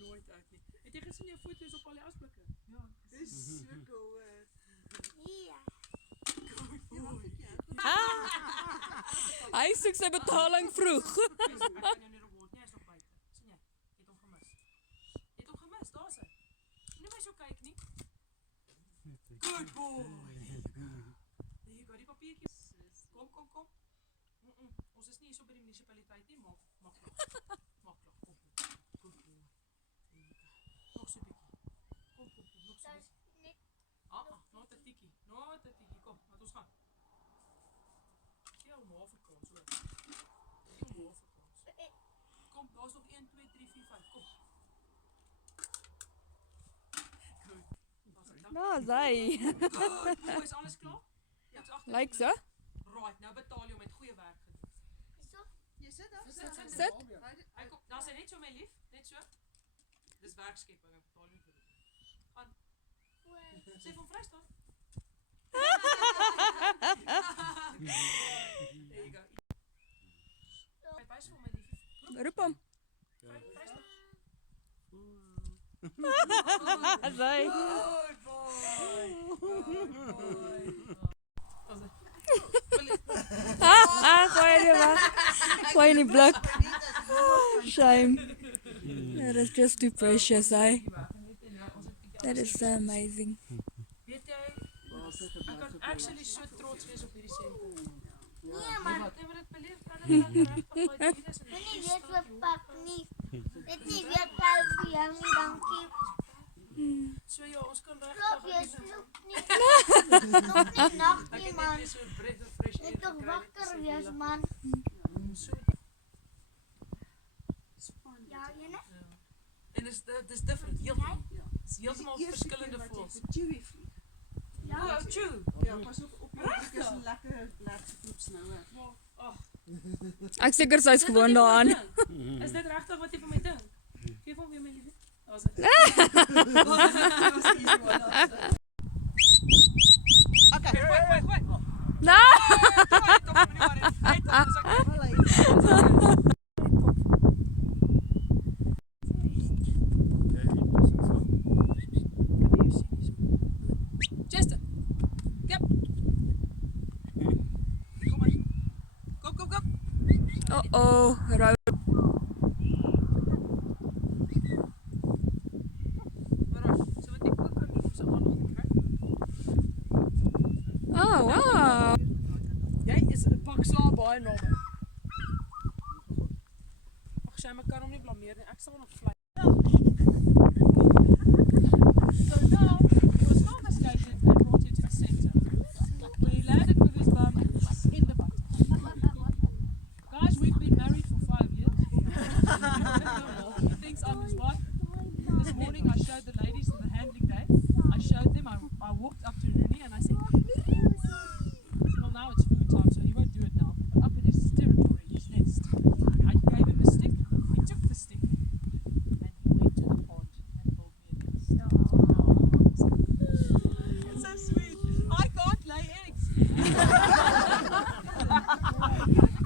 nooit uit nie. Het jy gesien jou foto's op al die asblikke? Ja, dis so cool. Hy soek sy betaling vroeg. Hy kan jou nie robot nie, hy is nog buite. Sien jy? Jy het hom gemis. Jy het hom gemis, daar is hy. Nie my so kyk nie. Good boy. There you go, die papiertjies. Kom. Ons is nie so by die munisipaliteit nie, maak klop. Maak klop, kom. Good boy. Nog so bietjie. Kom, nog so bietjie. Not 'n tikkie, kom, laat ons gaan. Gee hom haverkans, hoor. Kom, daar is nog 1, 2, 3, 4, 5, kom. Daar's hy. Goed, is alles klaar? Lyk so. Right, nou betaal jy om met goeie werk gedoen. Jy sit daar? Sit. Hy kom, daar sê net so my lief, net so. Dis werkskepping, ek betaal nie vir dit. Gaan. Sê van Vrystaat. There you go. Hy wys vir my lief. Roep hom. Vrystaat. Sy. Gooi in die blik. Shame. That is just too precious, eh? That is so amazing. Weet jy, ek kan actually so trots wees op hierdie sentrum. Nee, man. Wat het dit beleef? Kan dit regtig baie diere is? Weet nie weet wat pap nie. Weet nie weet wat vir jou nie, dankie. So ja, ons kan Klop, regtig jy sloep nie. Klop nie nacht ek nie, het man. net so breath of fresh air Net toch gekry. wakker wees, man. So, Ja, jyne? en dis different, heeltemal. Dis heeltemal verskillende voels. Chewy vlieg. Ja, chew. Ja, pas op jou broek is 'n lekker voeps nou. Ek seker sy's gewoon daaraan. Is dit regtig wat jy van my dink? Geef hom weer my liefie. Daar's dit. Okay, wait. Nou. Chester. Yep. Kom. Oh, rou. So wat ek ook kan doen om sy aandag te kry. Oh, wow. Jy is 'n pak slaap baie naby. Ag, sy kan hom nie blameer nie. Ek sal nog vlieg. So now, he was confiscated and brought into the center. Where he landed with his bum in the butt. Guys, we've been married for 5 years. He thinks I'm his wife. This morning I showed the ladies in the handling day. I showed them, I walked up to Rooney and I said, well, now it's food time, so he won't do it now. But up in his territory, his nest. I gave him a stick, he took the stick, and he went to the pond and built me a nest. It's so sweet. I can't lay eggs.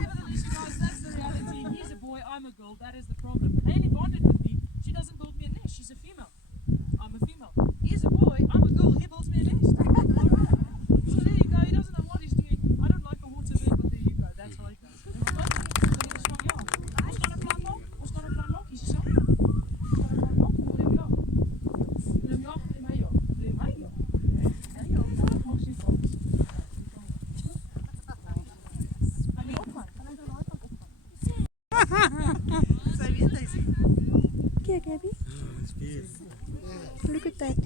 Nevertheless, you guys, that's the reality. He's a boy, I'm a girl, that is the problem. Haley bonded with me. She doesn't build me a nest, she's a female. I'm a female. He's a boy, I'm a girl, he builds me a nest. So there you go, he doesn't know what he's doing. I don't like a water bird, but there you go, that's how it goes. Ons gaan 'n plan maak. Hier is so. Ons gaan 'n plan maak. Hoor jy ja? Wil jy ook my ja? Wil jy my ja? Ja, maak sy van. Kan jy opmaak? Kan ek dan nooit opmaak? Sy weet hy sê. Kyk, Abby. Look at that.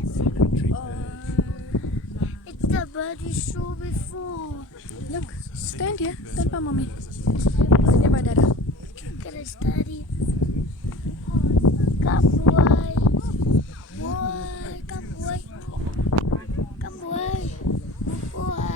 It's the birdie show before. Look, stand here. Stand by mommy. Stand by dada. Get a study. Come boy. Come boy. Come boy. Boy.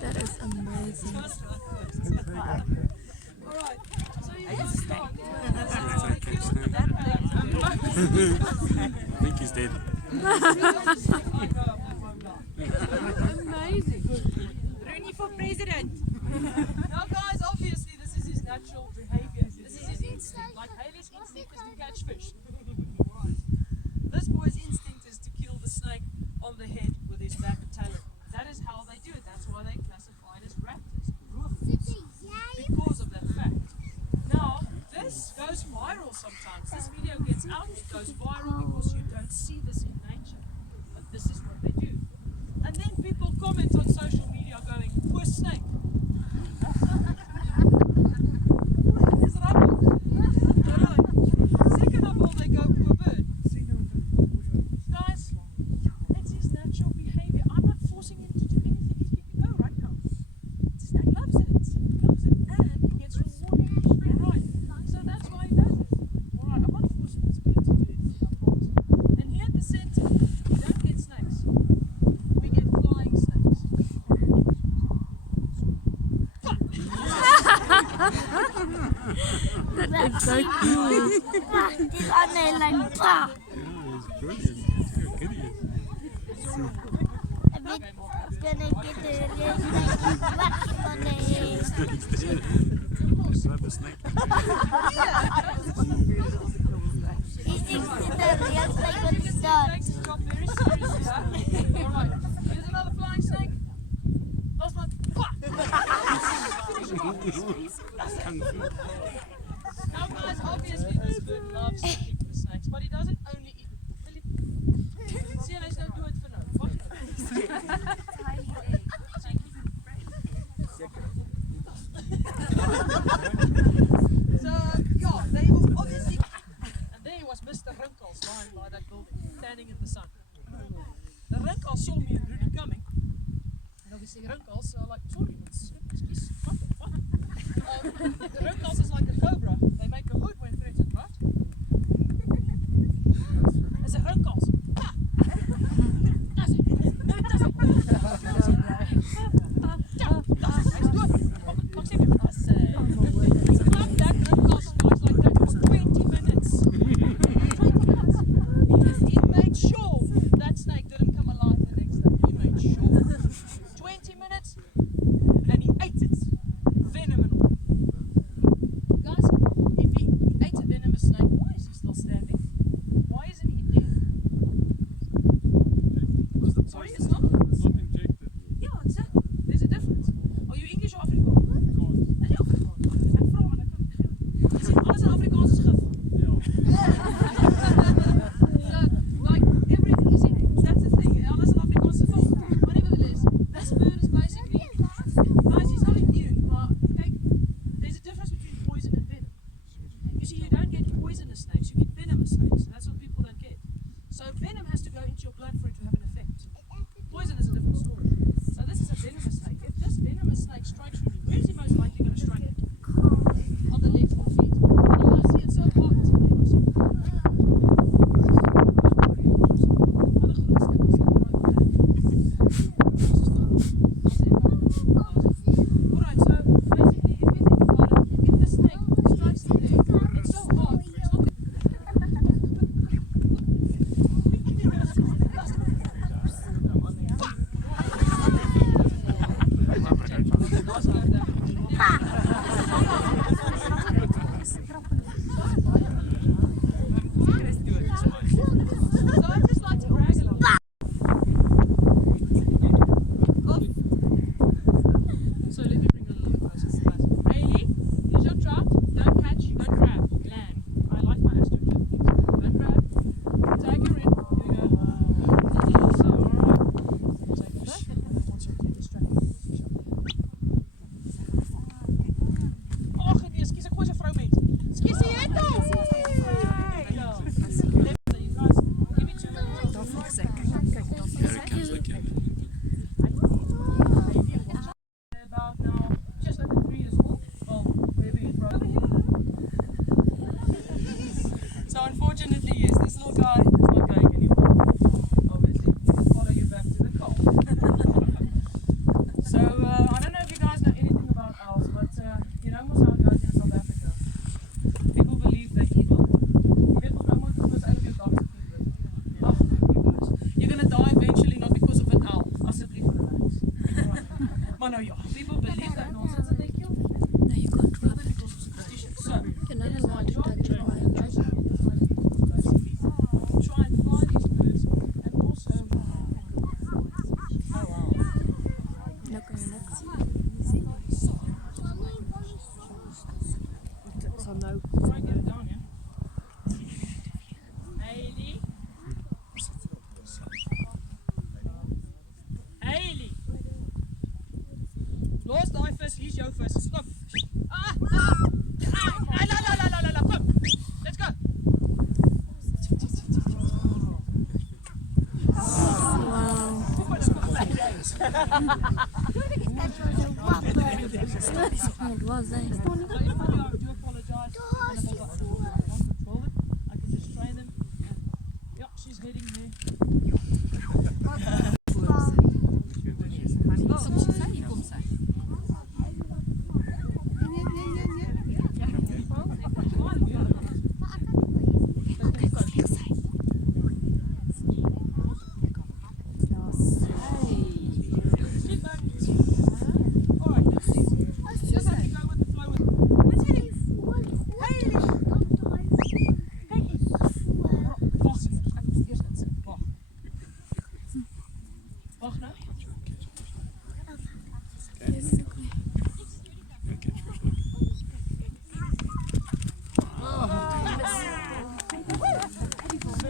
That is amazing. I think he's dead. Amazing. Rooney for president. Now guys, obviously this is his natural behavior. This is his instinct. Like Haley's instinct is to catch fish. This boy's instinct is to kill the snake on the head with his back talon. That is how they do it. That's why they classify it as raptors. Because of that fact. Now, this goes viral sometimes. This video gets out, it goes viral because you don't see this in nature. But this is what they do. And then people comment on social media going, poor snake. Is rubbish. Alright. Second of all, they go, poor bird. Guys, it's his natural behavior. I'm not forcing him to do anything. He's keeping go right now. The snake loves it. Loves it. And he gets rewarded. Alright. So that's why he does it. Alright, I'm not forcing this bird to do anything, I promise. And here at the center, we don't get snakes. We get flying snakes. That is so cool. This on there like, bah. He's brilliant. How good he is. I bet it's gonna get the real snake back on the head. He's dead. Grab a snake. He thinks it's the real snake on the start. Takes his job very seriously, huh? Alright, here's another flying snake. Last one. Kung fu. Now guys, obviously this bird loves to eat the snakes, but he doesn't only eat them. See, let's not do it for now. What? So, yeah, they obviously... And there was Mr. Rinkels lying by that building, standing in the sun. The Rinkels saw me and Rudy coming. And obviously Rinkels are like, sorry, but excuse, what? The Rinkels is like a cobra. They make a hood when threatened, right? It's a Rinkels. Ah! Does it? Does it? Sorry, it's not? It's not injected. Ja, exactly. There's a difference. Are you English or Afrikaans? Nee, Afrikaans. Ek vra maar, ek kan nie glo. Jy sien, alles in Afrikaans is gif. Ja. So, like, everything, you see, that's the thing. Alles in Afrikaans is gif. Maar nevertheless, this bird is basically, guys, he's not immune, maar, kyk, there's a difference between poison and venom. You see, you don't get poisonous snakes, you get venomous snakes. That's what people don't get. So venom has to go into your blood for it to have an effect. Poison is a different story. So this is a venomous snake. If this venomous snake strikes you, where is he most likely going to strike you? On the legs or feet. And you guys see it's so hot. Alright, so basically if you think about it, if the snake strikes the leg, it's so hot, it's not So I just like to brag a little. So let me bring a little closer. Hayley, here's your trout. Don't catch, don't grab. Land. I like my astroturf things. Don't grab. Tag her in. Here we go. So, alright. Take it back. And then once you're distracted. Och nee, skies, ek gooi se vrou mens. Skies, jy het hom. About now, just over 3 years old. Well, maybe it's right over here. So unfortunately, yes, this little guy is not going anywhere. Obviously, he'll follow you back to the car. So I don't know if you guys know anything about owls, but you know most how it goes in South Africa. People believe they're evil. Jy weet mos nou moet ons eintlik Oh no, yeah. People believe that nonsense and they kill them. No, you can't Kill rub them it. because of superstition. So, You're not it is my allowed to job touch to it while you're basically try and fly these birds and also. Oh wow. Look, look. So no. Try and get it down, yeah? Hailey. Hailey. Los daai vis, hier's jou vis. Stop. Ah! La, kom. Let's go. Wow. Oh, it was, eh? So if I do apologize. I can't control it. I can just train them. And, yeah, she's heading there. Wacht nou.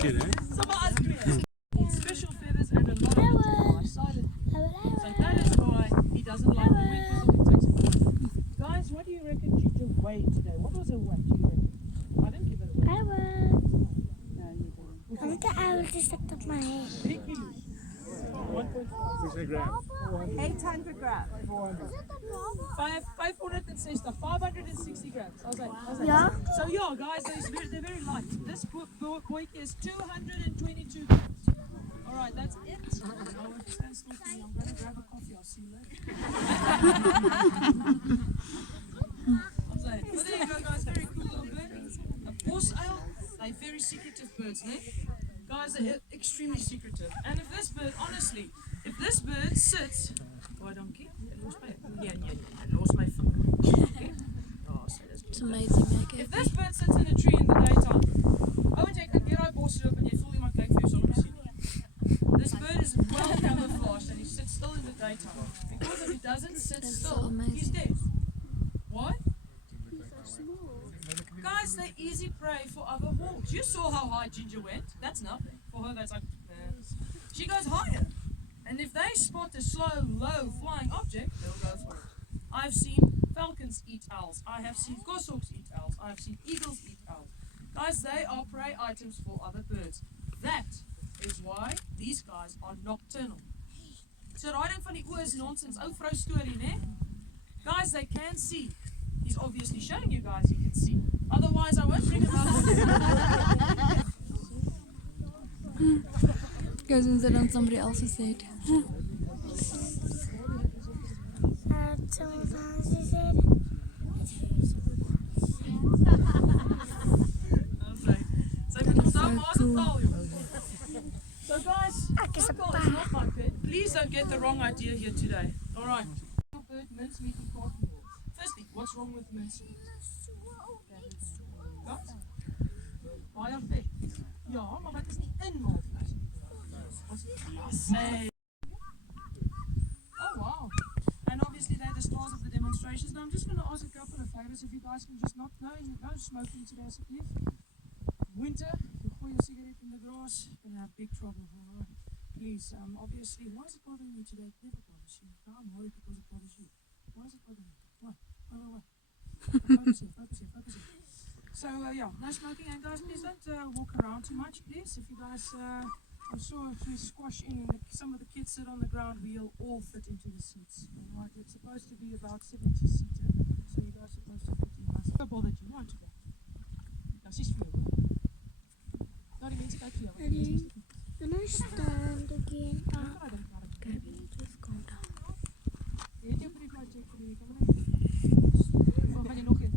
Good, eh? Special feathers and a lot of it are silent. So that is why he doesn't like the wind because it takes it. Guys, what do you reckon Ginger weighed today? What was her weight, do you reckon? I didn't give it a weight. I want the owl to sit on my head. 3 kilos. 1.5 grams. 800 grams. 560 grams. I was like, Yeah. So yeah, guys, they're very light. This boy is 222 grams. All right, that's it. I won't stand still for me. I'm going to grab a coffee. I'll see you later. I'm saying, but there you go, guys. Very cool little bird. A bos owl. They're very secretive birds, eh? Guys, they're extremely secretive. And if this bird, honestly, if this bird sits, oh, donkey, lost my phone. Okay. Oh, so It's amazing, okay? if this bird sits in a tree in the daytime, oh, and jy kan weer daai bos loop en jy voel iemand kyk vir jou sonder sien. This bird is well camouflaged and he sits still in the daytime. Because if he doesn't sit That's still, so amazing. he's dead. Why? Guys, they're easy prey for other hawks. You saw how high Ginger went. That's nothing. For her, that's like, she goes higher. And if they spot a slow, low flying object, they'll go for it. I've seen falcons eat owls. I have seen goshawks eat owls. I have seen eagles eat owls. Guys, they are prey items for other birds. That is why these guys are nocturnal. So riding van die oë is nonsense. Ou vrou storie, né? Guys, they can see. He's obviously showing you guys he can see. Otherwise, I won't bring him up. Goes and sit on somebody else's head. So guys, football is not my pet. Please don't get the wrong idea here today. Alright. Mincemeat and carton. Firstly, what's wrong with mincemeat? Guys? Baie vet. Ja, maar wat is die inmaalvlees? Hey. Oh wow. And obviously they're the stars of the demonstrations. Now I'm just going to ask a couple of favors if you guys can just not no smoking today, so please. Winter, you throw your cigarette in the grass, you're going to have big trouble. Alright. Please, obviously, why is it bothering you today? It never bothers you. I'm worried because it bothers you. Why is it bothering you? Why? Why? Focus here. So, yeah, no smoking. And guys, please don't walk around too much, please. If you guys, I'm sure if we squash in, some of the kids sit on the ground, we'll all fit into the seats. Alright, it's supposed to be about 70-seater, so you guys are supposed to fit in nice. What bothered you? Right, today. Now, she's for you. No, die mense kyk vir jou. Can I stand again? Okay, just calm down. Het jy vir die flight check vir die kamera? Of gaan jy nog een?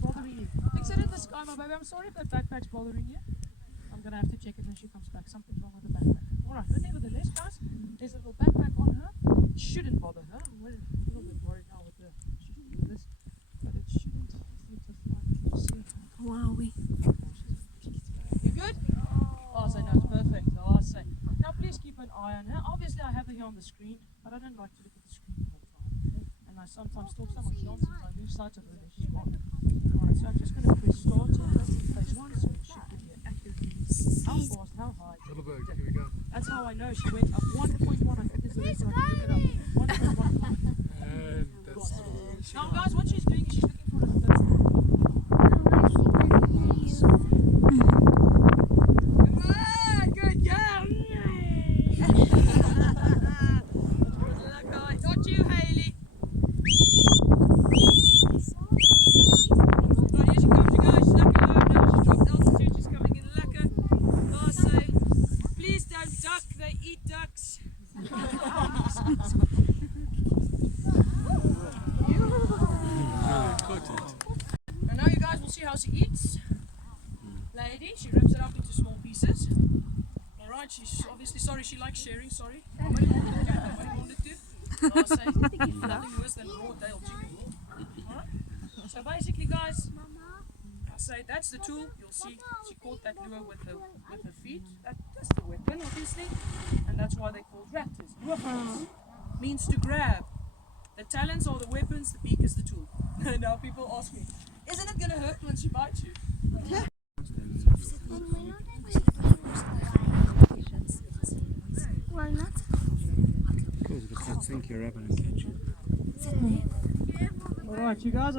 Bothering you. Fix it in the sky, my baby. I'm sorry if that backpack's bothering you. I'm gonna have to check it when she comes back. Something's wrong with the backpack. Alright, but nevertheless, guys, there's a little backpack on her. It shouldn't bother her. I'm a little bit worried now with the this, but it shouldn't affect her flight. See? Wowie. You good? Oh, so no, it's perfect. Oh, I say. Now please keep an eye on her. Obviously I have her here on the screen, but I don't like to look at the screen the whole time. And I sometimes talk so much nonsense, I lose sight of her and she's gone. Alright, so I'm just going to press start on phase 1, so it should give you accurately how fast, how high. Littlebird, here we go. That's how I know she went up 1.1, I think is the rest, so I can look it up. 1.1 high. And that's the one. Now guys, what she's doing is she's looking for a third. Good girl! Got you, Hayley. Right, here she comes, you guys. She's like a low now. She's dropped altitude. She's coming in lekker. I say, please don't duck. They eat ducks. And now you guys will see how she eats. Lady, she rips it up into small pieces. Alright, she's obviously sorry, she likes sharing, sorry. Nobody wanted to. I'll say, nothing worse than raw tail chicken. Alright? So basically guys, I'll say that's the tool. You'll see she caught that lure with her feet. That's the weapon obviously. And that's why they're called raptors. Lure means to grab. The talons are the weapons, the beak is the tool. Now people ask me, isn't it gonna hurt when she bites you? Why not? Because I think you're having a catch. Alright, you guys,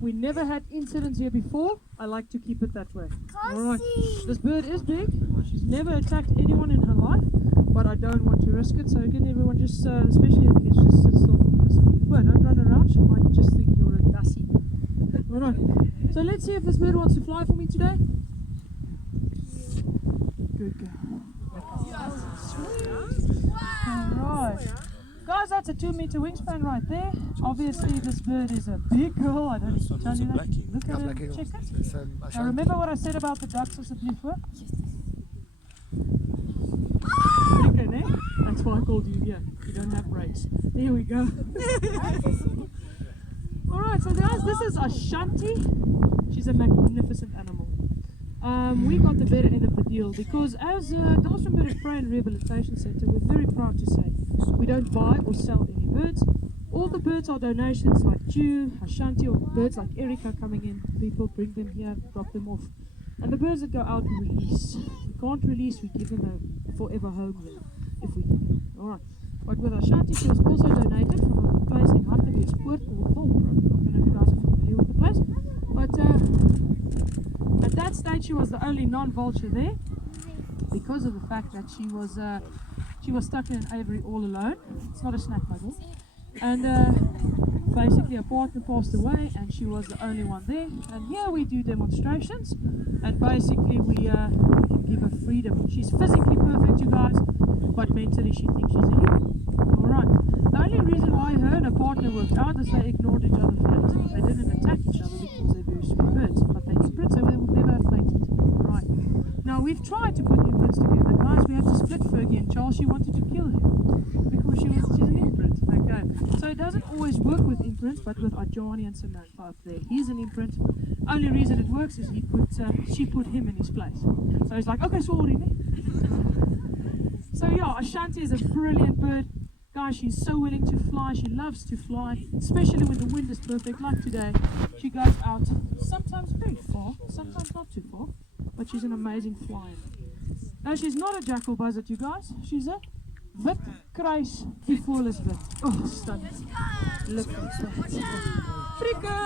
we never had incidents here before. I like to keep it that way. Alright, this bird is big. She's never attacked anyone in her life, but I don't want to risk it. So again, everyone just, especially if kids, just sit still. Well, don't run around. She might just think you're a dassy. Alright, so let's see if this bird wants to fly for me today. Good girl. Alright. Guys, that's a 2-meter wingspan right there. Obviously, this bird is a big girl. I don't need to tell you that. Look at her. Check it. Now, remember what I said about the ducks asseblief hoor? Okay, ne? That's why I called you here. You don't have brakes. There we go. Alright, so guys, this is Ashanti. She's a magnificent animal. We got the better end of the deal because as Dullstroom Bird and Prey and Rehabilitation Centre, we're very proud to say we don't buy or sell any birds. All the birds are donations like Jew, Ashanti, or birds like Erica coming in. People bring them here, drop them off. And the birds that go out we release. We can't release, we give them a forever home here if we can. Alright. But with Ashanti, she was also donated from a place in Hartbeespoort called Dullstroom. I don't know if you guys are familiar with the place. But at that stage she was the only non-vulture there because of the fact that she was stuck in an aviary all alone. It's not a snack bubble. And basically a partner passed away and she was the only one there. And here we do demonstrations and basically we can give her freedom. She's physically perfect, you guys, but mentally she thinks she's a human. Alright. The only reason why her and her partner worked out is they ignored each other flat. They didn't attack each other because they're very sweet birds, but they imprints, so they would never have mated. Right. Now we've tried to put imprints together, guys. We had to split Fergie and Charles. She wanted to kill him because she's an imprint. Okay. So it doesn't always work with imprints, but with Ajani and Samantha up there, he's an imprint. Only reason it works is she put him in his place. So he's like, okay, sorry, me. So yeah, Ashanti is a brilliant bird. Guys, she's so willing to fly. She loves to fly, especially when the wind is perfect, like today. She goes out sometimes very far, sometimes not too far, but she's an amazing flyer. Now, she's not a jackal buzzard, you guys. She's a wit kruis Tivolis wit. Oh, stunning. Look at that. Frika!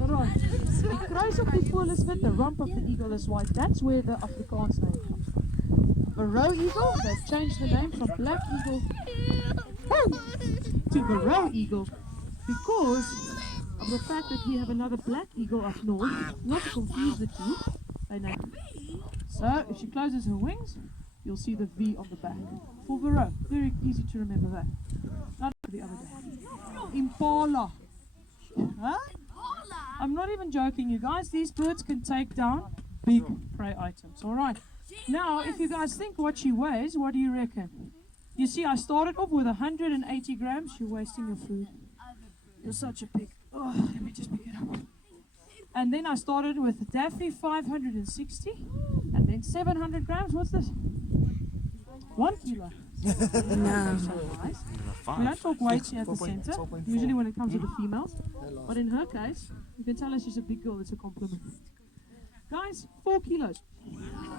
Alright. The kruis of Tivolis wit, the rump of the eagle is white. That's where the Afrikaans name comes from. The roe eagle, they've changed the name from black eagle to the roe eagle because of the fact that we have another black eagle up north, not to confuse the two. So if she closes her wings, you'll see the V on the back. For Varroa, very easy to remember that. Not the other day. Impala. Huh? I'm not even joking, you guys. These birds can take down big prey items. All right. Now, if you guys think what she weighs, what do you reckon? You see, I started off with 180 grams. You're wasting your food. You're such a pig. Oh, let me just pick it up. And then I started with Daffy 560, and then 700 grams. What's this? 1 kilo. No. Nice. We don't talk weights here at the center, usually when it comes to the females. But in her case, you can tell her she's a big girl. It's a compliment. Guys, 4 kilos.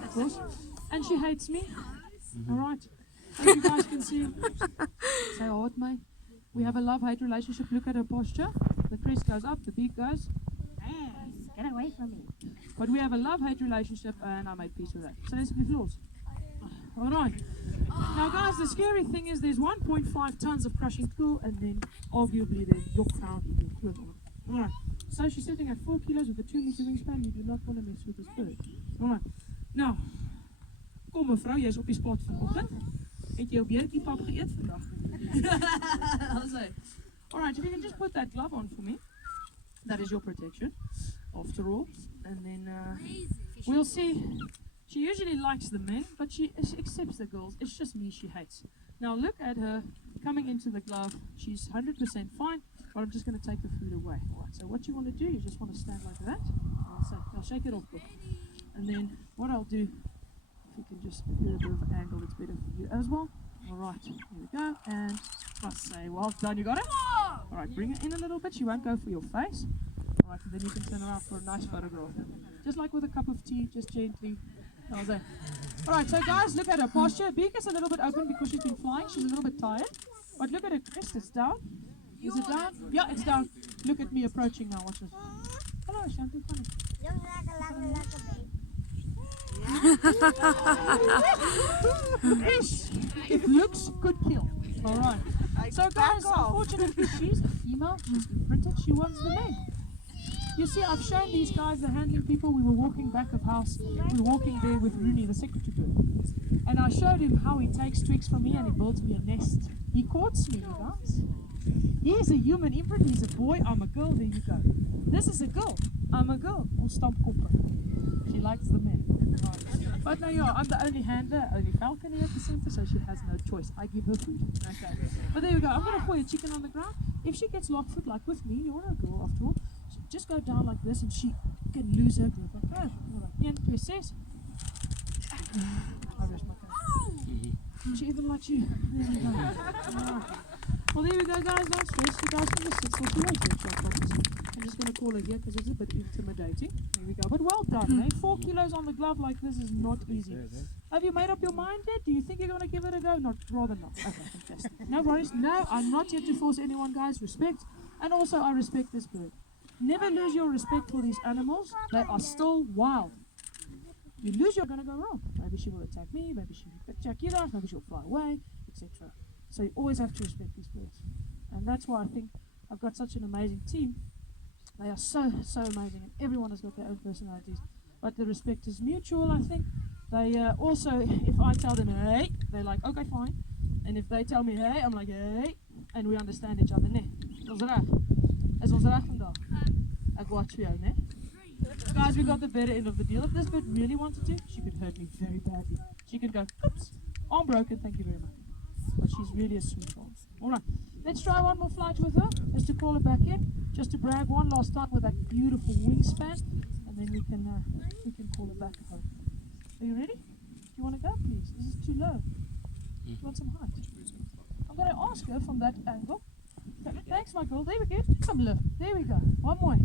Of course. And she hates me. All right. As you guys can see, say hard, mate. We have a love-hate relationship. Look at her posture. The crest goes up, the beak goes. Get away from me. But we have a love-hate relationship, and I made peace with that. So let's be flaws. All right. Now, guys, the scary thing is there's 1.5 tons of crushing cool, and then arguably the yolk pound equivalent. All right. So she's sitting at 4 kilos with a 2-meter wingspan. You do not want to mess with this bird. All right. Now, kom mevrouw, jy is op die spot vanoggend. Het jy jou beertjiepap geëet vandag? I'll say. All right, if you can just put that glove on for me. That is your protection, after all. And then we'll see. She usually likes the men, but she accepts the girls. It's just me she hates. Now look at her coming into the glove. She's 100% fine, but I'm just going to take the food away. All right, so what you want to do, you just want to stand like that. I'll shake it off. And then what I'll do, if you can just get a bit of an angle, it's better for you as well. All right, here we go. And I say, well done, you got it? All right, bring it in a little bit. She won't go for your face. All right, and then you can turn around for a nice photograph. Just like with a cup of tea, just gently. Alright, so guys, look at her posture. Beak is a little bit open because she's been flying. She's a little bit tired. But look at her crest, it's down. Is it down? Yeah, it's down. Look at me approaching now, watch this. Hello, Shanti, funny. If looks could kill. Alright. So guys, unfortunately she's a female, she's imprinted, she wants the men. You see, I've shown these guys, the handling people. We were walking back of house. We were walking there with Rooney, the secretary bird. And I showed him how he takes twigs from me and he builds me a nest. He courts me, you guys. He's a human imprint. He's a boy. I'm a girl. There you go. This is a girl. I'm a girl. Or stomp corporate. She likes the men. Right. But no, yeah, I'm the only handler, only falcon here at the center, so she has no choice. I give her food. Okay. But there we go. I'm going to throw a chicken on the ground. If she gets locked foot, like with me, you're a girl after all. Just go down like this and she can lose her grip. Okay. Alright. 1, 2, 6. I rest my case. She even likes you. There we go. Alright. Well, there we go, guys. Don't stress. You guys can just sit still. She won't get your focus. I'm just going to call it here because it's a bit intimidating. There we go. But well done, eh? 4 kilos on the glove like this is not easy. Have you made up your mind yet? Do you think you're going to give it a go? Not, rather not. Okay, fantastic. No worries. No, I'm not here to force anyone, guys. Respect. And also, I respect this bird. Never lose your respect for these animals. They are still wild. You lose, you're going to go wrong. Maybe she will attack me, maybe she will attack you guys, maybe she'll fly away, etc. So you always have to respect these birds. And that's why I think I've got such an amazing team. They are so amazing, and everyone has got their own personalities. But the respect is mutual, I think. They also, if I tell them, hey, they're like, okay, fine. And if they tell me, hey, I'm like, hey. And we understand each other, ne? Is ons reg vandag? Ek watch vir jou, ne? Guys, we got the better end of the deal. If this bird really wanted to, she could hurt me very badly. She could go, oops, arm broken, thank you very much. But she's really a sweetheart. Alright, let's try one more flight with her, just to call her back in, just to brag one last time with that beautiful wingspan, and then we can call her back home. Are you ready? Do you want to go, please? This is too low. You want some height? I'm going to ask her from that angle. Thanks, my girl. There we go. Some lift. There we go. One more.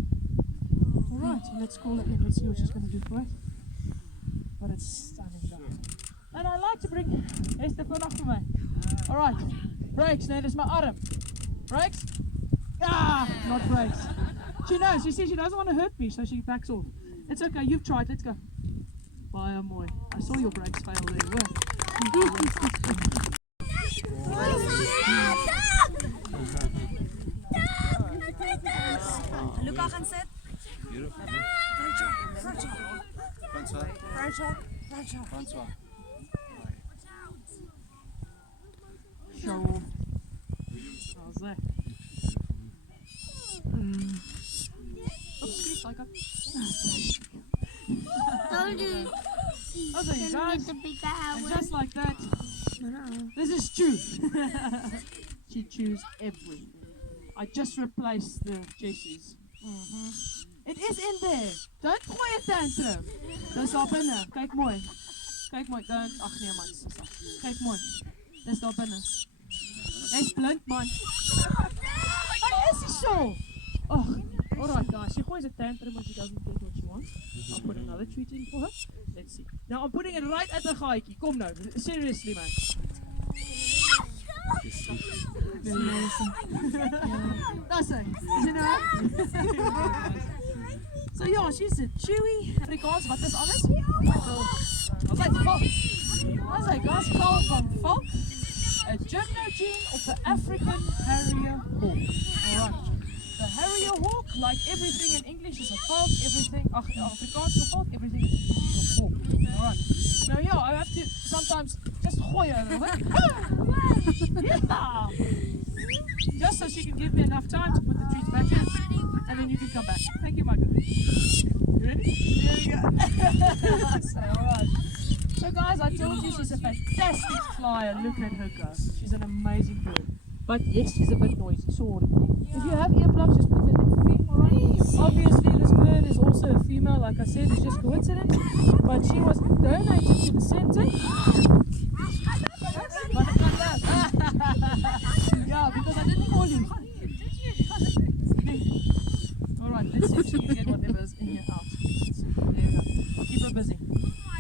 Alright, let's call it in. Let's see what she's going to do for us. But it's stunning, guys. And I like to bring Esther vanaf for me. Alright. Brakes. Nee, dis my arm. Brakes. Ah, not brakes. She knows. You see, she doesn't want to hurt me, so she backs off. It's okay. You've tried. Let's go. Bye, mooi. I saw your brakes fail there. Luca gaan sit. Beautiful. Francois. Show off. How's that? Oops, lekker. Told you. Oh, there you Gonna guys. get the bigger And hour. just like that, this is Chew. She chews everything. I just replaced the Jessies. It is in there. Don't gooi 'n tantrum. Dis daar binne. Kyk mooi. Kyk mooi. Ag nee man, Sissa. Kyk mooi. Dis daar binne. Jy's blind man. Hy is nie so. Ag, alright guys. She goes a tantrum when she doesn't get what she wants. I'll put another treat in for her. Let's see. Now I'm putting it right at the gaatjie. Kom nou. Seriously man. That's it. Is it now? So yeah, she's a chewy. Afrikaans, wat is alles? Wat is Valk? Wat is guys? Call from Valk. A gymnogene of the African harrier hawk. Alright. The harrier hawk, like everything in English is a Valk, everything, Afrikaans is a Valk, everything in English is a hawk. Alright. Now yeah, I have to sometimes just gooi her a little bit. Yeah. Just so she can give me enough time to put the treats back in, and then you can come back. Thank you, Michael. You ready? There you go. Alright. So guys, I told you she's a fantastic flyer. Look at her go. She's an amazing bird. But yes, she's a bit noisy, sorry. If you have earplugs, just put them in for me, alright? Obviously, this bird is also a female, like I said, it's just coincidence. But she was donated to the center. Yeah, because I didn't call you. Alright, let's see if she can get whatever's in here out. There you go. Keep her busy.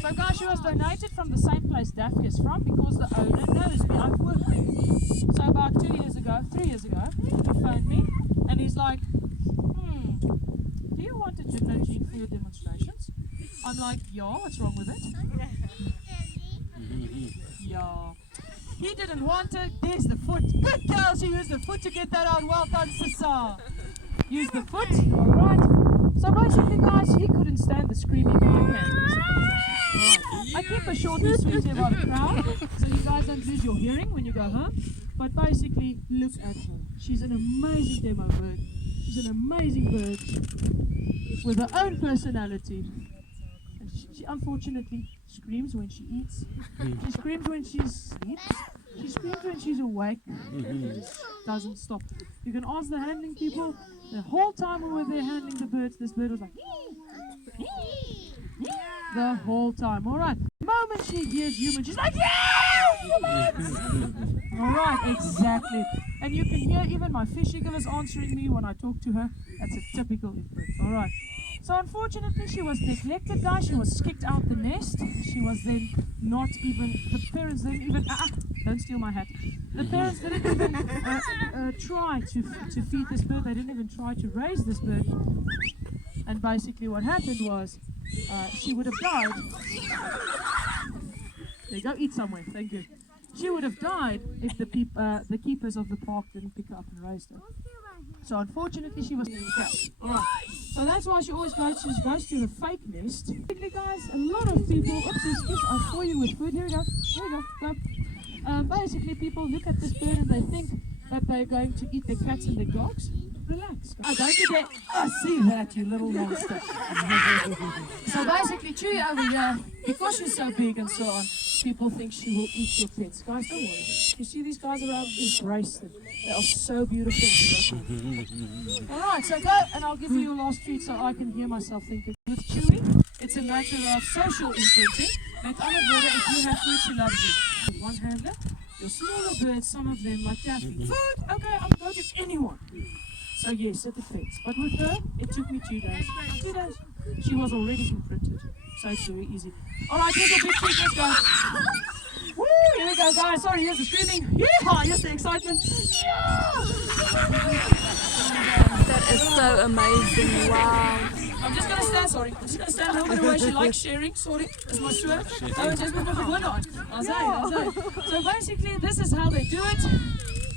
So guys, she was donated from the same place Daffy is from because the owner knows me. I've worked there. So about 3 years ago, he phoned me and he's like, do you want a gymnogene for your demonstrations? I'm like, yeah, what's wrong with it? Yeah. He didn't want it. There's the foot. Good girl, she used the foot to get that out. Well done, Sissa. Use the foot. Alright. So basically, guys, he couldn't stand the screaming in the cameras. Right. I keep a short and sweet about a crowd, so you guys don't lose your hearing when you go home. But basically, look at her. She's an amazing demo bird. She's an amazing bird with her own personality. And she unfortunately screams when she eats. She screams when she sleeps. She screams when she's awake. She just doesn't stop. You can ask the handling people. The whole time we were there handling the birds, this bird was like the whole time. Alright. The moment she hears human, she's like, yeah! Alright, exactly. And you can hear even my fish eagle is answering me when I talk to her. That's a typical input. Alright. So unfortunately she was neglected, guys. She was kicked out the nest. She was then not even, the parents didn't even, don't steal my hat. The parents didn't even try to feed this bird. They didn't even try to raise this bird. And basically what happened was, she would have died. There you go, eat somewhere, thank you. She would have died if the keepers of the park didn't pick her up and raise her. So unfortunately she was Alright. So that's why she always goes to the fake nest. Basically guys, a lot of people, I'll pour you with food. Here we go. Go. Basically people look at this bird and they think that they're going to eat the cats and the dogs. Relax. Don't you dare. I see that, you little monster. So basically, Chewy over here, because she's so big and so on, people think she will eat your pets. Guys, don't worry. You see these guys around? Embrace them. They are so beautiful and so cool. Alright, so go, and I'll give you your last treat so I can hear myself thinking. With Chewy, it's a matter of social imprinting. Met andere woorden, if you have food, she loves you. With one handler, your smaller birds, some of them like Daphne. Food? Okay, I'll go to anyone. So yes, it affects. But with her, it took me 2 days. 2 days. She was already imprinted. So it's very easy. Alright, here's a big treat, let's go. Woo, here we go guys. Sorry, here's the screaming. Yeah, here's the excitement. Yeah! That is so amazing. Wow. I'm just gonna stand, sorry. I'm just gonna stand a little bit away. She likes sharing, sorry. That's my shirt. Oh, just put my foot on. I'll say. So basically, this is how they do it.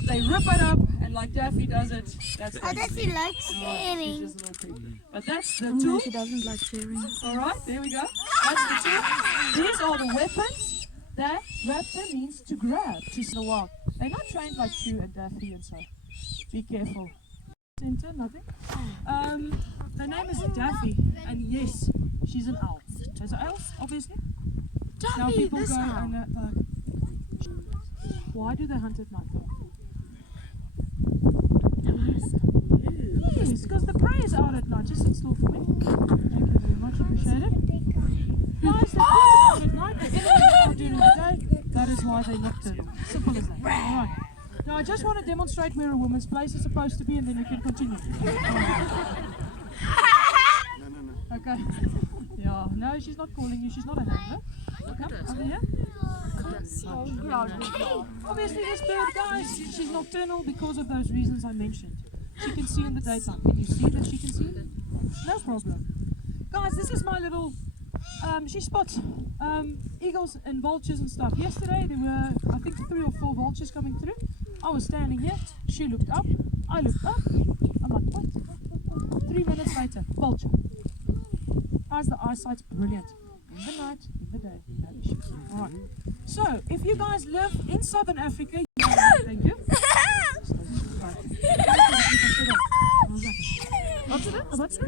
They rip it up, and like Daffy does it, that's I don't feel like she's sharing. just a little pig. But that's the tool. She doesn't like sharing. Alright, there we go. That's the tool. These are the weapons that raptor means to grab, to the wild. They're not trained like Chew and Daffy and so. Be careful. center, nothing. Her name is Daffy, and yes, she's an owl. There's owls, obviously. Now Daffy, people this go owl. and why do they hunt at night? Yes, because the prey is out at night. Just sit still for me. Thank you very much, appreciate it. Guys, the prey is out at night, the enemy is out during the day. That is why they nocturnal. Simple as that. Alright. Now I just want to demonstrate where a woman's place is supposed to be, and then you can continue. Okay. Yeah, no, she's not calling you. She's not a handler. Come over here. Obviously, this bird, guys, she's nocturnal because of those reasons I mentioned. She can see in the daytime. Can you see that she can see? No problem. Guys, this is my little, she spots eagles and vultures and stuff. Yesterday, there were, I think, 3 or 4 vultures coming through. I was standing here. She looked up. I looked up. I'm like, what? 3 minutes later, vulture. Guys, the eyesight's brilliant. In the night, in the day, no issues. Alright. So, if you guys live in Southern Africa, thank you. What's it?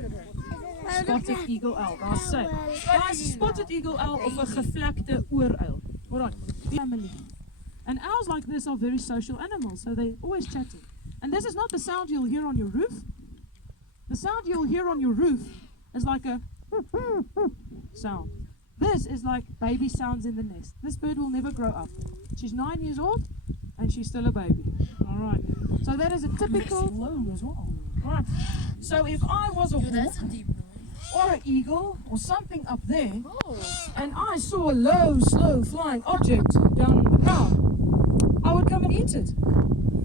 Spotted eagle owl. I'll say. Guys, spotted eagle owl of a gevlekte ooruil. Alright. Family. And owls like this are very social animals, so they're always chatting. And this is not the sound you'll hear on your roof. The sound you'll hear on your roof is like a sound. This is like baby sounds in the nest. This bird will never grow up. She's 9 years old and she's still a baby. Alright. So that is a typical low as well. Alright. So if I was a hawk or an eagle or something up there and I saw a low, slow flying object down on the ground, I would come and eat it.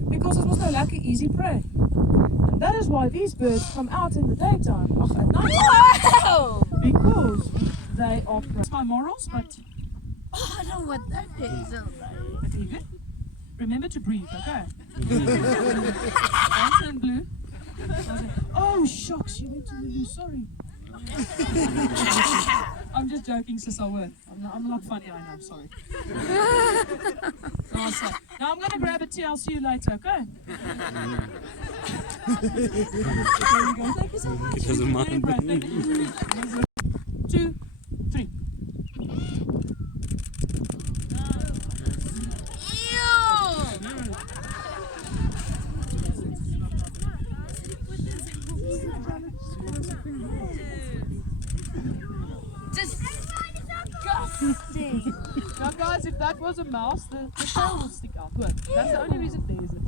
Because it was no like an easy prey. And that is why these birds come out in the daytime, or at night. Because they are prey. It's my morals, but I know what that is. okay, good. Remember to breathe, okay? Don't turn blue. Oh shucks, you went to the blue, sorry. I'm just joking, sis, I'll work. I'm not funny, I know, sorry. Awesome. Now I'm going to grab a tea, I'll see you later, okay? There you go. Thank you so much. He doesn't mind. Very brave. Thank you. 2, 3. Now guys, if that was a mouse, the tail will stick out. Good. That's the only reason there is it.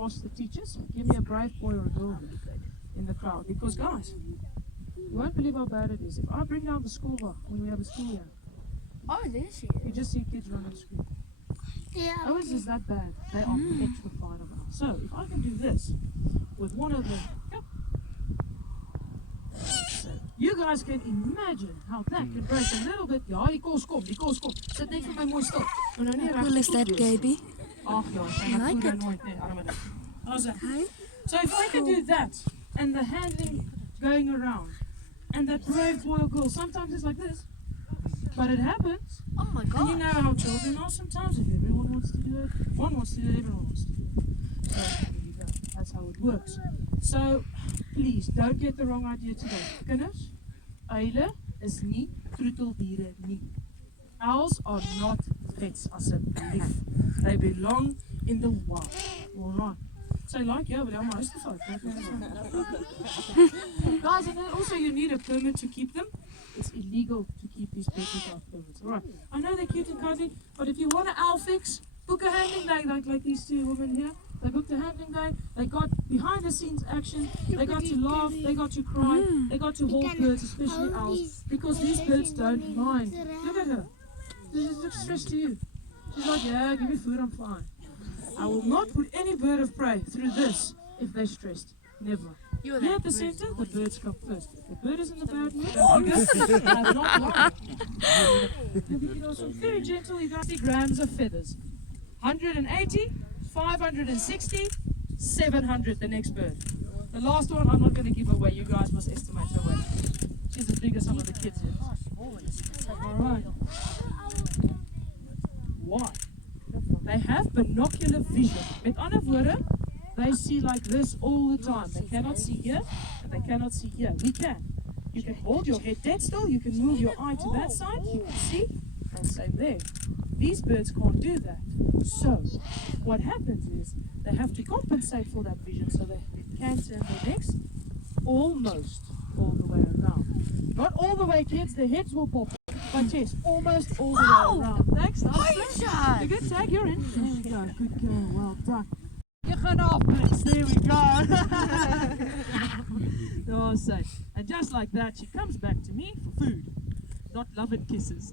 Ask the teachers, give me a brave boy or a girl in the crowd. Because guys, you won't believe how bad it is. If I bring down the school bar when we have a school year, Oh, there she you just see kids run and scream. Yeah. How is this that bad? They are petrified of us. So if I can do this with one of them, yep. You guys can imagine how that can break a little bit. Ja, die kos kom. Sit net vir my mooi stil. Maar nou nie How cool is that, Gaby? Ag ja, I like it. nooit nie, arme ding. Awesome. So if I can do that, and the handling going around, and that brave boy or girl, sometimes it's like this, but it happens. Oh my And you god. know how children are sometimes. If everyone wants to do it, one wants to do it, everyone wants to do it. So there you go. That's how it works. So please don't get the wrong idea today. Kinders, uile is nie troeteldiere nie. Owls are not pets, asseblief. They belong in the wild. Alright. Say like, yeah, but I'm most of Guys, and then also you need a permit to keep them. It's illegal to keep these pets without permits. Alright. I know they're cute and cuddly, but if you want an owl fix, book a handling day like these two women here. They booked a handling day, they got behind the scenes action, they got to laugh, they got to cry, they got to hold birds, especially owls, because these birds don't mind. Look at her. This looks stressed to you. She's like, yeah, give me food, I'm fine. I will not put any bird of prey through this if they're stressed. Never. Here at the center, the birds come first. If the bird is in the bad mood, I'm not lying. You know, so very gentle, you got 60 grams of feathers. 180, 560, 700 the next bird. The last one I'm not going to give away, you guys must estimate her weight. She's as big as some of the kids here. Alright. Why? They have binocular vision. Met ander woorde, They see like this all the time. They cannot see here and they cannot see here. We can. You can hold your head dead still, you can move your eye to that side, you can see, and same there. These birds can't do that. So, what happens is they have to compensate for that vision so they can turn their necks almost all the way around. Not all the way, kids, their heads will pop. But yes, almost all the way around. Thanks, Dullstroom. You good, Tag? You're in. There we go. Good girl. Well done. You can off, please. There we go. Oh, safe. And just like that, she comes back to me for food, not love and kisses.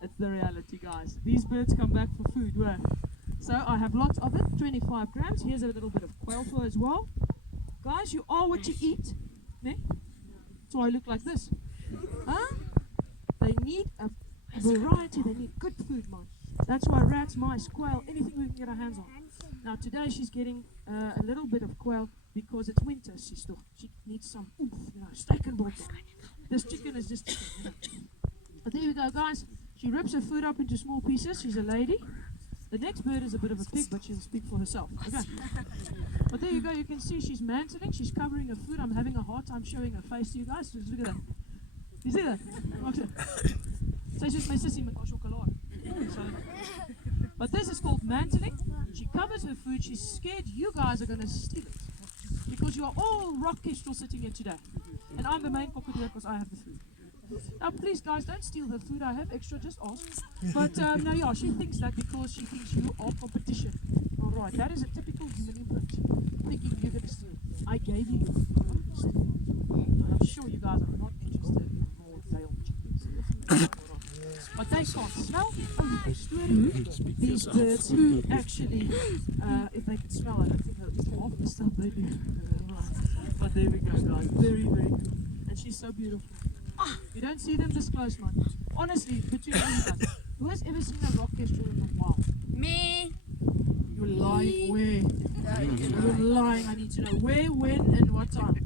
That's the reality, guys. These birds come back for food. Well, so I have lots of it, 25 grams. Here's a little bit of quail fur as well. Guys, you are what you eat. Ne? That's why I look like this. Huh? They need a variety. They need good food, man. That's why rats, mice, quail, anything we can get our hands on. Now today she's getting a little bit of quail because it's winter. She needs some oomph, steak and butter. This chicken is just chicken. But there we go, guys. She rips her food up into small pieces. She's a lady. The next bird is a bit of a pig, but she'll speak for herself. Okay. But there you go. You can see she's mantling. She's covering her food. I'm having a hard time showing her face to you guys. Just look at that. You see that? Sy soos my sussie met haar sjokolade. But this is called mantling. She covers her food. She's scared you guys are going to steal it. Because you are all rock kestrel sitting here today. And I'm the main cockatiel because I have the food. Now please guys, don't steal her food. I have extra, just ask. But no, yeah, she thinks that because she thinks you are competition. Alright, that is a typical human imprint. Thinking you're going to steal. I gave you your food. I'm sure you guys are not interested in raw Dale chickens. But they can't smell. These birds actually, if they could smell, I don't think they'll eat half the stuff they do. But there we go, guys. Very, very cool. And she's so beautiful. You don't see them this close, man. Honestly, between you guys, who has ever seen a rock kestrel in the wild? Me. You're lying. Where? You're lying. I need to know where, when, and what time.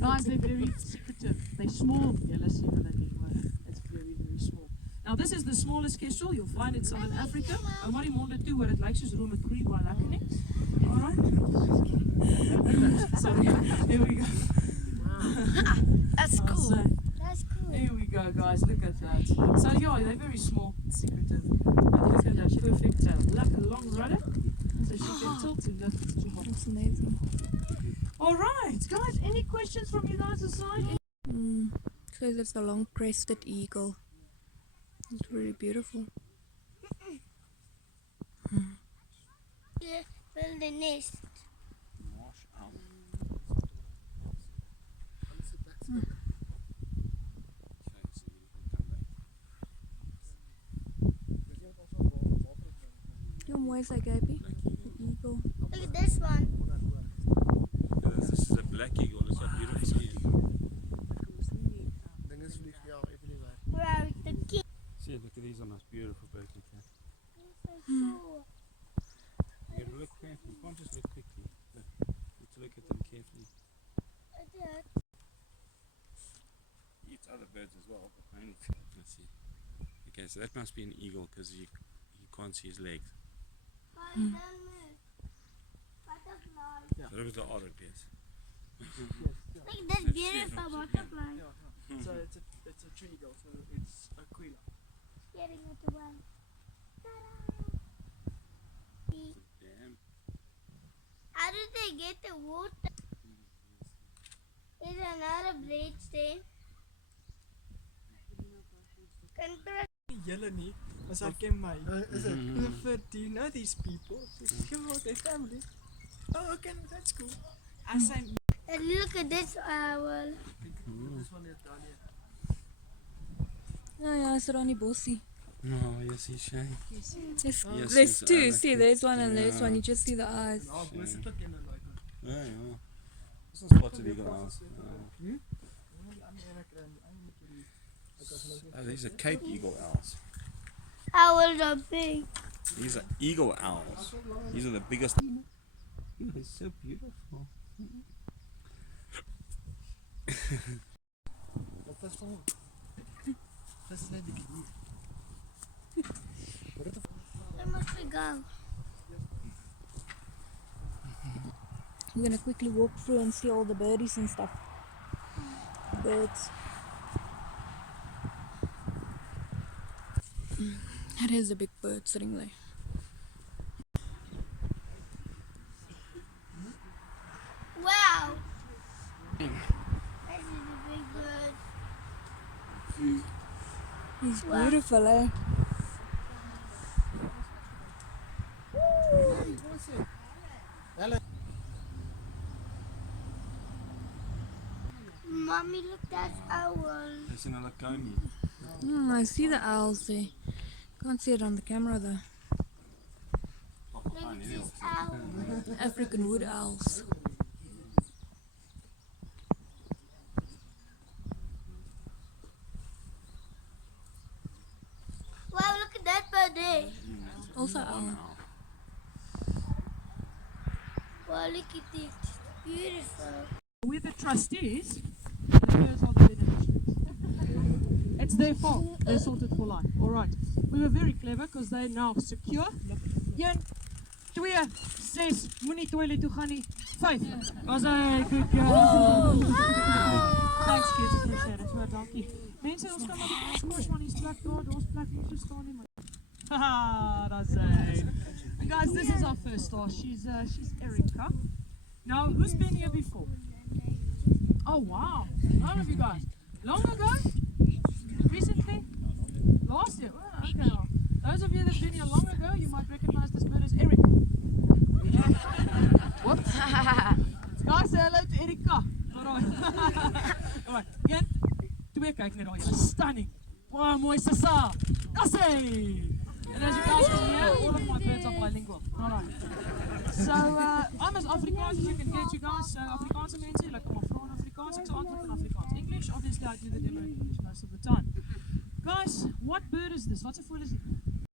Guys, they're very secretive. They're small. Yeah, let's see what that is. It's very, very small. Now, this is the smallest kestrel you'll find in Southern Africa. I want him to do what it likes is room a 3 by lucky. Alright? So, here we go. That's cool. That's cool. Here we go, guys. Look at that. So, yeah, they're very small, secretive. But look at that perfect tail. Like a long rudder, so she can tilt and lift. That's amazing. Alright, guys, any questions from you guys aside? So there's a long crested eagle. It's really beautiful. Yeah, build the nest. Hoe mooi is hy, Gabby? The eagle. Look at this one. This is a black eagle. It's a beautiful eagle. Wow, the king. See, look at these are most beautiful birds. So cool. You gotta look carefully. You can't just look quickly. Look. You have to look at them carefully. He eats other birds as well, but mainly. Let's see. Okay, so that must be an eagle because you can't see his legs. Butterfly. So look at the otter, yes. Look at this beautiful butterfly. So it's a tree eagle, so it's Aquila. Getting it away. Ta-da! Damn. How did they get the water? Is another bridge there? Julle nie, as hy ken my. Is it? Do you know these people? Come on, their family. Oh, okay, that's cool. As hy And look at this owl. Oh ja, is er aan die bossie. Oh, yes, he's shy. There's, Yes, there's yes, I two. like See, it. there's one and there's Yeah. one. You just see the eyes. nou, bo sit ook in 'n like. Yeah, yeah. This is spotted eagle owls. Oh, these are Cape eagle owls. Owls are big. These are eagle owls. These are the biggest. They're so beautiful. Wat was van hom? Dis is net bietjie hier. Where must we go? We're gonna quickly walk through and see all the birdies and stuff. Birds. That is a big bird sitting there. Wow! This is a big bird. He's beautiful, eh? Mommy, look, that's owl. There's another coney. I see the owls there. Can't see it on the camera though. Look at this owl. African wood owls. Wow, look at that bird there. Also owl. Wow, look at it. It's beautiful. We're the trustees. The birds are the beneficiaries. It's their farm. They're sorted for life. All right. We were very clever because they're now secure. 1, 2, 6. Moenie toilet toe gaan nie. 5. Was hy good girl. Thanks kids, appreciate it. So dankie. Mense, ons kan maar squash van die plek daar. Daar's plek om te staan nie. Haha, that's it. And guys, this is our first star. She's Erica. Now, who's been here before? Oh wow, none of you guys. Long ago? Recently? Last year? Oh, okay. Well, those of you that've been here long ago, you might recognize this bird as Eric. Whoops. Guys, say hello to Erica. Alright. Alright, 1, 2, kyk net daar, jy's stunning. Wow, mooi sasa. Kassie! And as you guys can hear, all of my birds are bilingual. Alright. So, I'm as Afrikaans as you can get, you guys. So, Afrikaanse mense, like kom vra in Afrikaans, ek sal antwoord in Afrikaans. English, obviously I do the demo in English most of the time. Guys, what bird is this? Wat se voël is dit?